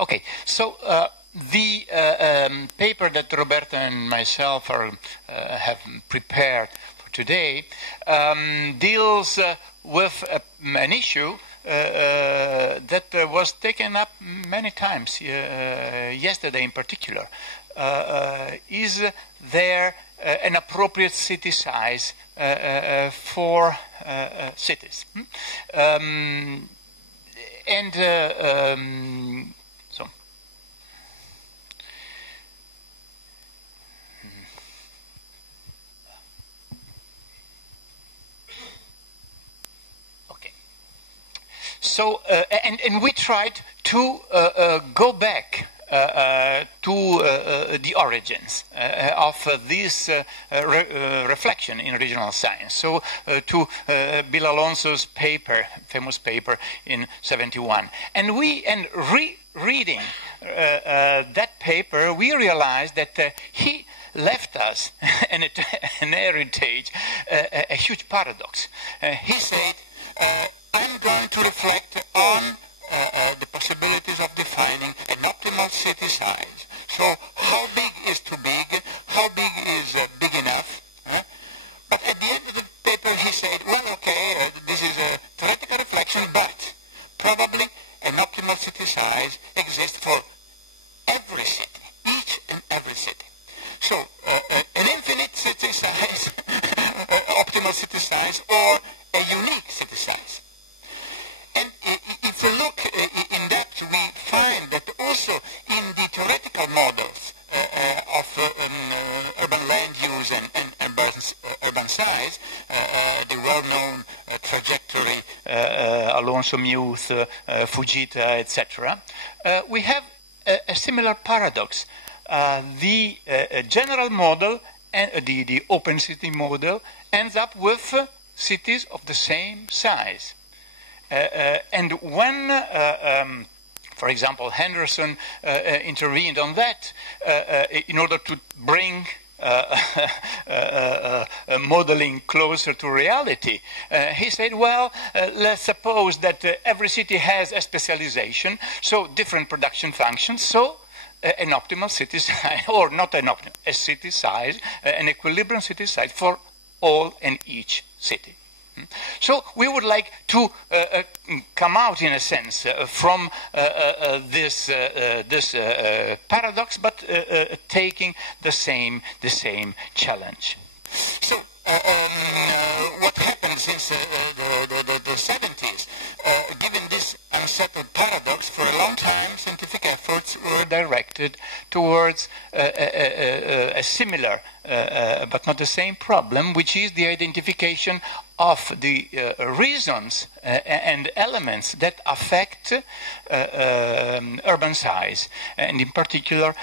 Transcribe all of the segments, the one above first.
Okay, so the paper that Roberto and myself have prepared for today deals with an issue that was taken up many times, yesterday in particular. Is there an appropriate city size for cities? So, and we tried to go back to the origins of this reflection in regional science. So, to Bill Alonso's paper, famous paper in '71, and rereading that paper, we realized that he left us an heritage, a huge paradox. He said, I'm going to reflect on the possibilities of defining an optimal city size. So how big is too big? How big is big enough? But at the end of the paper he said, well, okay, this is a theoretical reflection, but probably an optimal city size exists for every city, each and every city. So an infinite city size, optimal city size, or a unique city size. And if we look in depth, we find that also in the theoretical models of urban land use and urban size, the well-known trajectory, Alonso Muth, Fujita, etc., we have a similar paradox. The general model and the open city model ends up with cities of the same size. And when, for example, Henderson intervened on that in order to bring modeling closer to reality, he said, well, let's suppose that every city has a specialization, so different production functions, so an optimal city size, or not an optimal, a city size, an equilibrium city size for all and each city. So we would like to come out, in a sense, from this paradox, but taking the same challenge. So what happened since the 70s? Given this unsettled paradox, for a long time, scientific efforts were directed towards a similar, but not the same problem, which is the identification of the reasons and elements that affect urban size, and in particular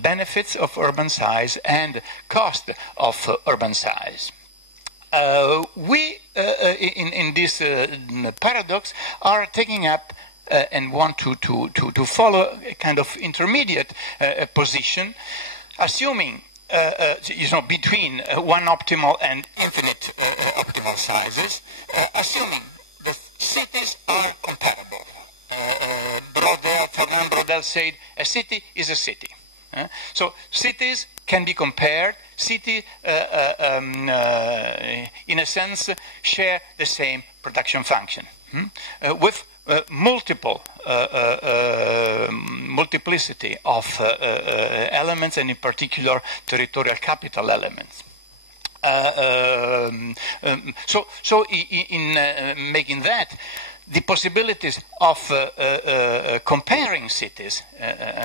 benefits of urban size and cost of urban size. We, in this paradox, are taking up and want to follow a kind of intermediate position, assuming between one optimal and infinite optimal sizes, assuming the cities are comparable. Fernand Braudel said, a city is a city. So cities can be compared. Cities, in a sense, share the same production function with multiplicity of elements, and in particular territorial capital elements. So in making that, the possibilities of comparing cities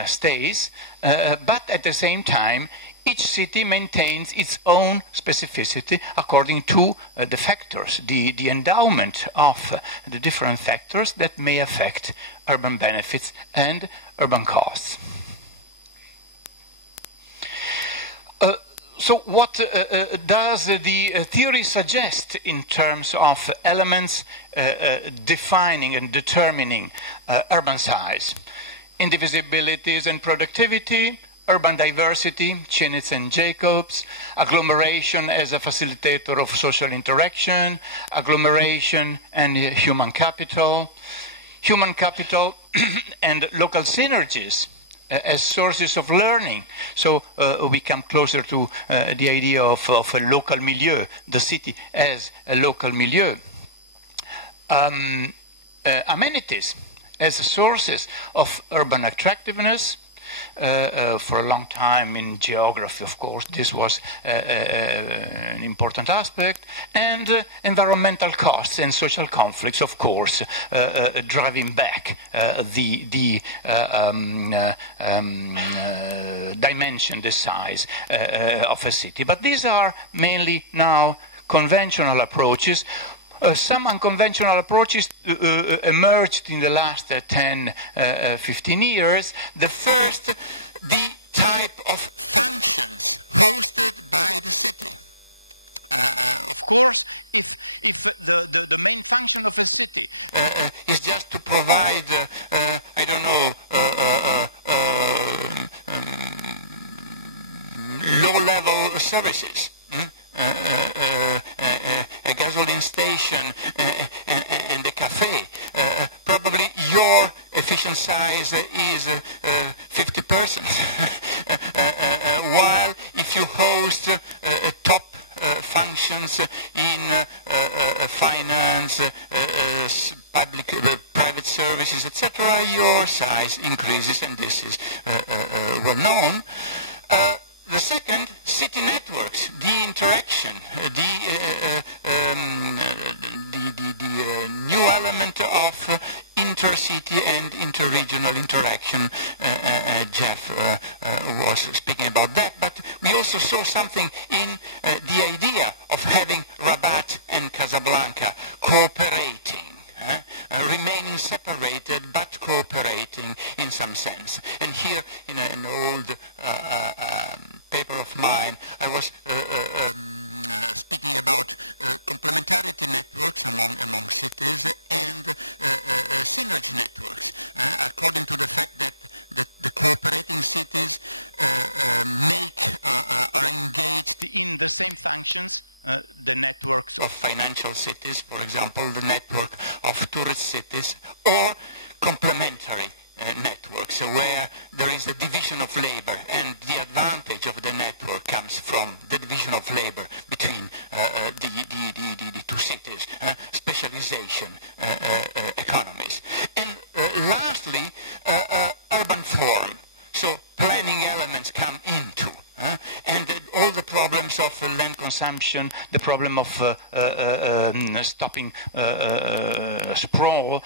stays, but at the same time, each city maintains its own specificity according to the factors, the endowment of the different factors that may affect urban benefits and urban costs. So what does the theory suggest in terms of elements defining and determining urban size? Indivisibilities and productivity, urban diversity, Chinitz and Jacobs, agglomeration as a facilitator of social interaction, agglomeration and human capital, human capital and local synergies as sources of learning. So we come closer to the idea of a local milieu, the city as a local milieu. Amenities as sources of urban attractiveness. For a long time in geography, of course, this was an important aspect, and environmental costs and social conflicts, of course, driving back the dimension, the size of a city. But these are mainly now conventional approaches. Some unconventional approaches emerged in the last 10, 15 years. The first, the type of is just to provide, I don't know, low-level services. A gasoline station and a cafe. Probably your efficient size is 50%. While if you host top functions in finance, private services, etc., your size increases, and this is well known. The second, city networks, the interaction, the new element of intercity and interregional interaction. Jeff was speaking about that, but we also saw something in the idea of having Rabat and Casablanca cooperating, remaining separated but cooperating in some sense. And here, in an old paper of mine, I was of financial cities, for example, the network of tourist cities, or complementary networks, where there is a division of labor, and the advantage of the network comes from the division of labor between the two cities, specialization economies. And lastly, urban form. So planning elements come into, and all the problems of land consumption, the problem of stopping sprawl,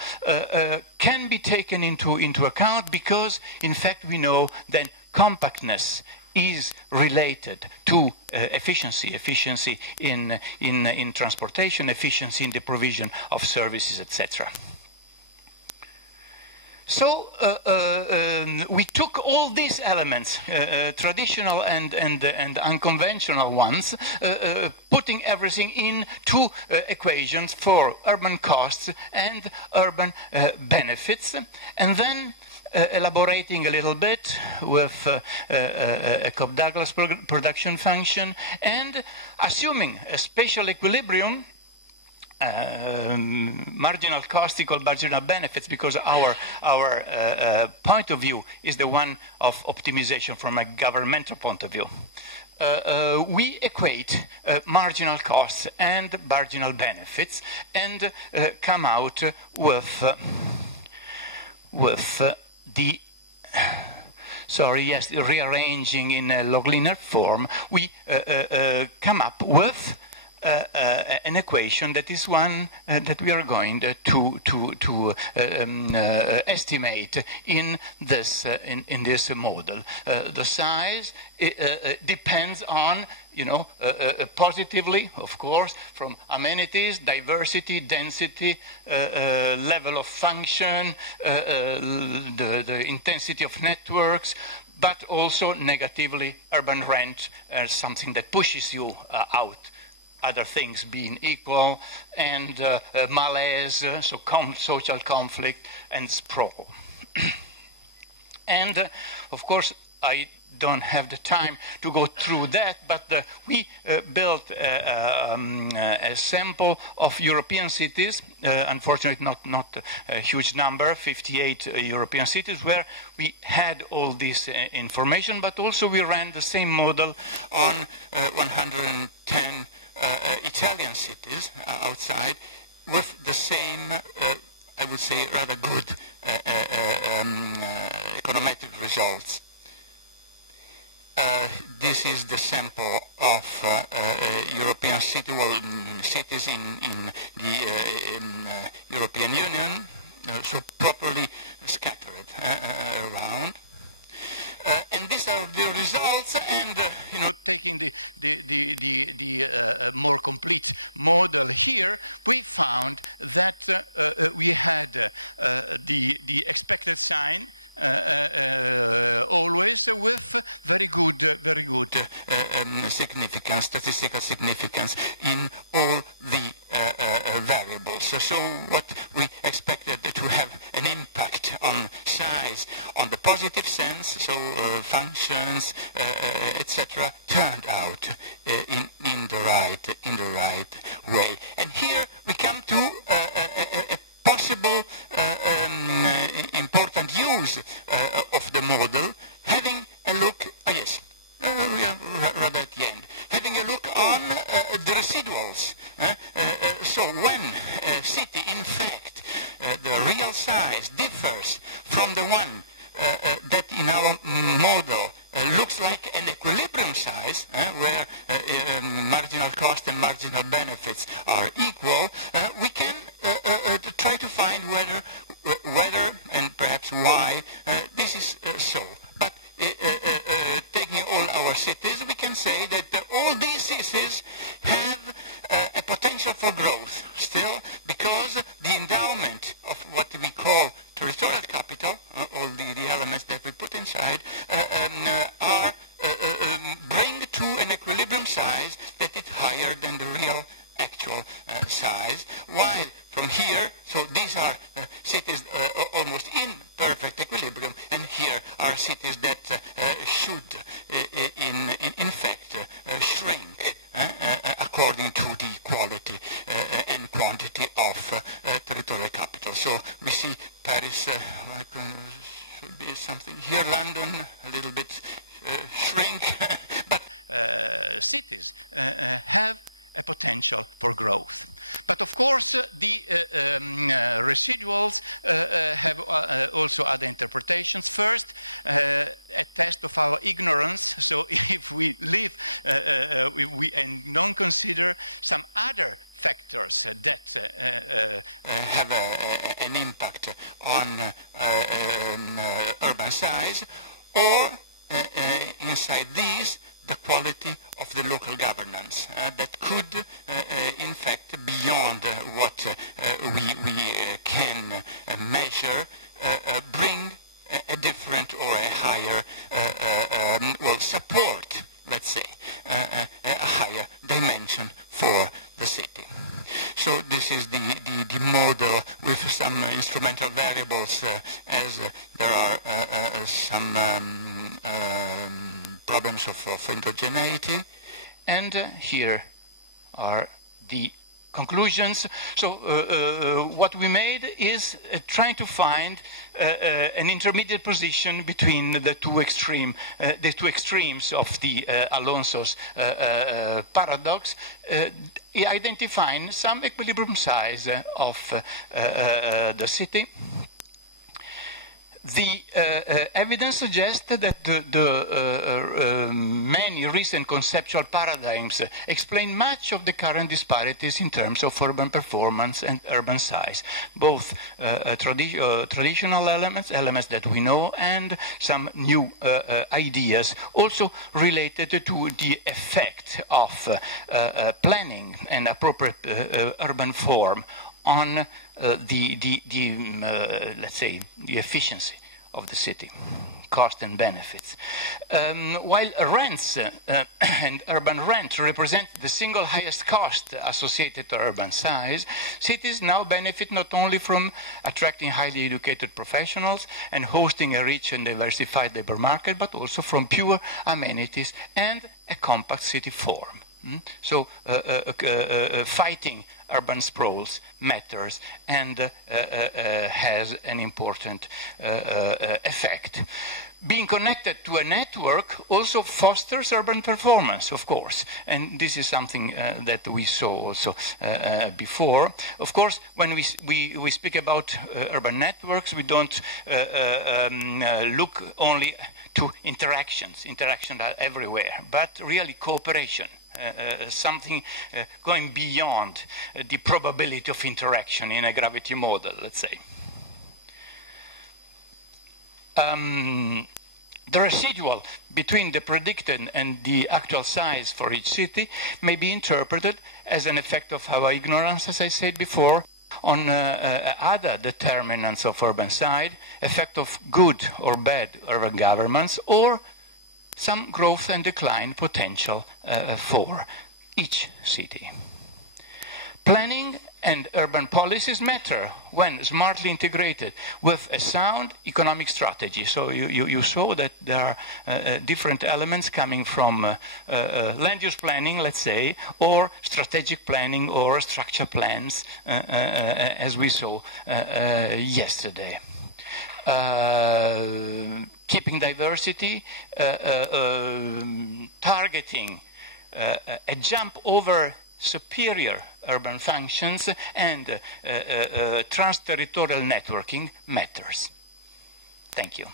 can be taken into account, because in fact we know that compactness is related to efficiency in transportation, efficiency in the provision of services, etc. So we took all these elements, traditional and unconventional ones, putting everything in two equations for urban costs and urban benefits, and then elaborating a little bit with a Cobb-Douglas production function, and assuming a spatial equilibrium, marginal cost equal marginal benefits, because our point of view is the one of optimization from a governmental point of view. We equate marginal costs and marginal benefits, and come out with the rearranging in a log linear form. We come up with an equation that is one that we are going to estimate in this model. The size depends on, positively, of course, from amenities, diversity, density, level of function, the intensity of networks, but also negatively urban rent, something that pushes you out, other things being equal, and malaise, so social conflict and sprawl. And of course, I don't have the time to go through that, but we built a sample of European cities, unfortunately not a huge number, 58 European cities, where we had all this information, but also we ran the same model on 110 Italian cities outside with the same, I would say, rather good econometric results. This is the sample of European cities in the European Union, so properly scattered around. And these are the results, and you know, statistical significance in all the variables. So what we expected to have an impact on size, on the positive sense, so functions, etc., turned out in the right way. And here we come to a possible important use of the model, having a look. Yes. Rather at the end, having a look on the residuals. So when a city, in fact, the real size differs from the one that in our model looks like an equilibrium size, where marginal cost and marginal benefits are equal, we can try to find whether and perhaps why this is so. But all our cities, we can say that all these cities have a potential for growth still, because the endowment of what we call territorial capital, all the elements that we put inside, are bring to an equilibrium size that is higher than the real actual size, while from here, so these are cities almost in perfect equilibrium, and here are cities that should in fact shrink according to the quality and quantity of territorial capital. So we see Paris, there's something here, London, a little bit shrink, but have an impact on urban size, or inside these, the quality of the local governance that could, in fact, beyond what we can measure, bring a different or a higher, well, support, let's say, a higher dimension for the city. So this is the model with some instrumental variables, as there are some problems of heterogeneity. And here are the conclusions. So what we made is trying to find an intermediate position between the two extremes of the Alonso's paradox, identifying some equilibrium size of the city. The evidence suggests that the many recent conceptual paradigms explain much of the current disparities in terms of urban performance and urban size, both traditional elements that we know, and some new ideas, also related to the effect of planning and appropriate urban form on let's say, the efficiency of the city. cost and benefits. While rents and urban rent represent the single highest cost associated to urban size, cities now benefit not only from attracting highly educated professionals and hosting a rich and diversified labor market, but also from pure amenities and a compact city form. So fighting urban sprawls matters and has an important effect. Being connected to a network also fosters urban performance, of course, and this is something that we saw also before. Of course, when we speak about urban networks, we don't look only to interactions. Interactions are everywhere, but really cooperation. Something going beyond the probability of interaction in a gravity model, let's say. The residual between the predicted and the actual size for each city may be interpreted as an effect of our ignorance, as I said before, on other determinants of urban size, effect of good or bad urban governments, or some growth and decline potential for each city. Planning and urban policies matter when smartly integrated with a sound economic strategy. So you saw that there are different elements coming from land use planning, let's say, or strategic planning or structure plans, as we saw yesterday. Keeping diversity, targeting a jump over superior urban functions and trans-territorial networking matters. Thank you.